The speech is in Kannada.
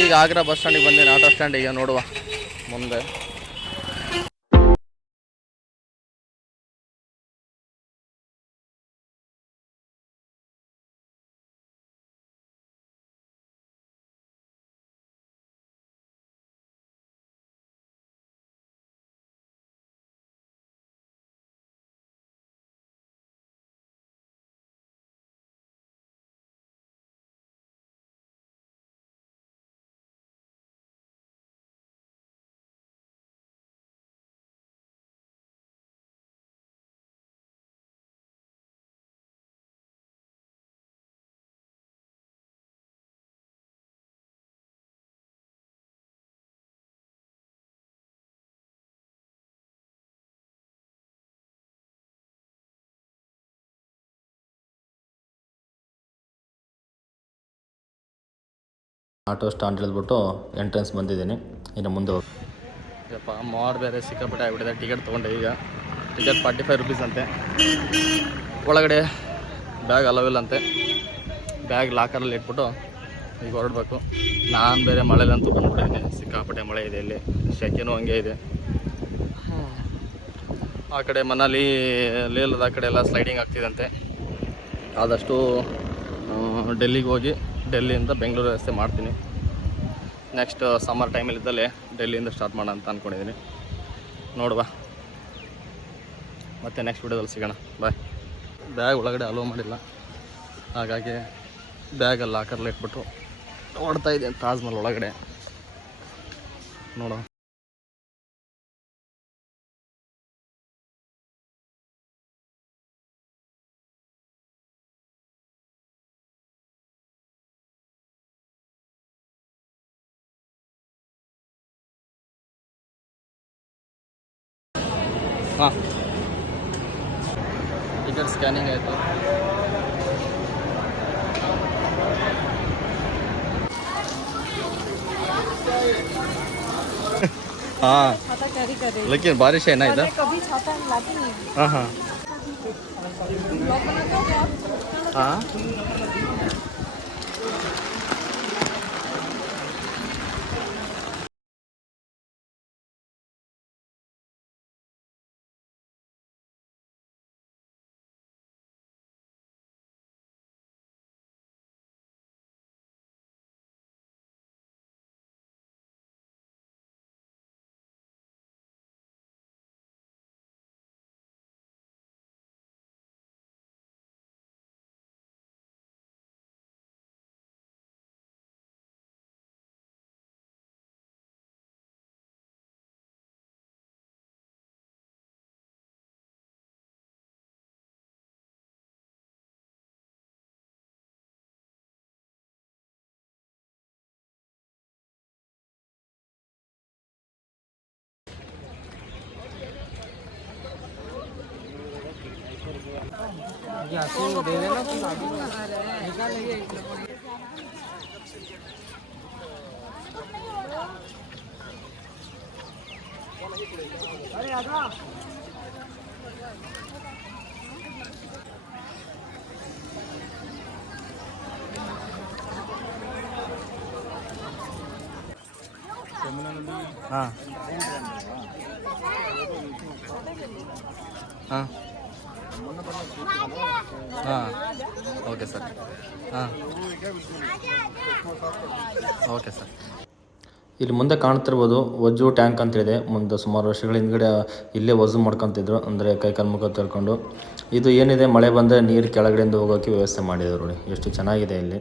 ಈಗ ಆಗ್ರಾ ಬಸ್ ಸ್ಟ್ಯಾಂಡಿಗೆ ಬಂದೇನೆ, ಆಟೋ ಸ್ಟ್ಯಾಂಡಿಗೆ ನೋಡುವ ಮುಂದೆ. ಆಟೋ ಸ್ಟ್ಯಾಂಡ್ ಇಳಿದ್ಬಿಟ್ಟು ಎಂಟ್ರೆನ್ಸ್ ಬಂದಿದ್ದೀನಿ. ಇನ್ನು ಮುಂದೆ ಯಪ್ಪ ಮಾಡ್ ಬೇರೆ ಸಿಕ್ಕಾಪಟ್ಟೆ ಆಗಿಬಿಟ್ಟಿದೆ. ಟಿಕೆಟ್ ತೊಗೊಂಡೆ, ಈಗ ಟಿಕೆಟ್ 45 ರುಪೀಸ್ ಅಂತೆ. ಒಳಗಡೆ ಬ್ಯಾಗ್ ಅಲವಿಲ್ಲ ಅಂತೆ. ಬ್ಯಾಗ್ ಲಾಕರಲ್ಲಿ ಇಟ್ಬಿಟ್ಟು ಈಗ ಹೊರಡಬೇಕು. ನಾನು ಬೇರೆ ಮಳೆಲಂತೂ ಬಂದ್ಬಿಟ್ಟಿದ್ದೀನಿ. ಸಿಕ್ಕಾಪಟ್ಟೆ ಮಳೆ ಇದೆ, ಇಲ್ಲಿ ಸೆಕೆನೂ ಹಂಗೆ ಇದೆ. ಆ ಕಡೆ ಮನಾಲಿ ಲೇಹದ ಆ ಕಡೆ ಎಲ್ಲ ಸ್ಲೈಡಿಂಗ್ ಆಗ್ತಿದಂತೆ. ಆದಷ್ಟು ಡೆಲ್ಲಿಗೆ ಹೋಗಿ ಡೆಲ್ಲಿಯಿಂದ ಬೆಂಗಳೂರು ರಸ್ತೆ ಮಾಡ್ತೀನಿ. ನೆಕ್ಸ್ಟ್ ಸಮ್ಮರ್ ಟೈಮಲ್ಲಿದ್ದಲ್ಲೇ ಡೆಲ್ಲಿಯಿಂದ ಸ್ಟಾರ್ಟ್ ಮಾಡೋಣ ಅಂತ ಅಂದ್ಕೊಂಡಿದ್ದೀನಿ. ನೋಡುವ, ಮತ್ತೆ ನೆಕ್ಸ್ಟ್ ವಿಡಿಯೋದಲ್ಲಿ ಸಿಗೋಣ. ಬಾಯ್. ಬ್ಯಾಗ್ ಒಳಗಡೆ ಅಲೋ ಮಾಡಿಲ್ಲ, ಹಾಗಾಗಿ ಬ್ಯಾಗಲ್ಲಿ ಲಾಕರ್ಲ್ಲಿ ಇಟ್ಬಿಟ್ಟು ಓಡ್ತಾ ಇದೆ ತಾಜ್ ಮಹಲ್ ಒಳಗಡೆ. ನೋಡುವ. ಹಾಂ, ಟಿಕೆಟ್ ಸ್ಕ್ಯಾನಿಂಗ್ ಆಯಿತು. हाँ लेकिन बारिश है ना इधर. कभी छाता लाती नहीं. हाँ हाँ हाँ. दे देना निकाल लेंगे. अरे आजा. हाँ हाँ ಹಾಂ ಓಕೆ ಸರ್. ಹಾಂ ಓಕೆ ಸರ್. ಇಲ್ಲಿ ಮುಂದೆ ಕಾಣ್ತಿರ್ಬೋದು ವಜ್ಜು ಟ್ಯಾಂಕ್ ಅಂತೇಳಿದೆ. ಮುಂದೆ ಸುಮಾರು ವರ್ಷಗಳ ಹಿಂದ್ಗಡೆ ಇಲ್ಲೇ ವಜು ಮಾಡ್ಕೊತಿದ್ರು, ಅಂದರೆ ಕೈಕಾಲು ಮುಖ ತೊಳ್ಕೊಂಡು. ಇದು ಏನಿದೆ, ಮಳೆ ಬಂದರೆ ನೀರು ಕೆಳಗಡೆಯಿಂದ ಹೋಗೋಕ್ಕೆ ವ್ಯವಸ್ಥೆ ಮಾಡಿದ್ರು ನೋಡಿ, ಎಷ್ಟು ಚೆನ್ನಾಗಿದೆ ಇಲ್ಲಿ.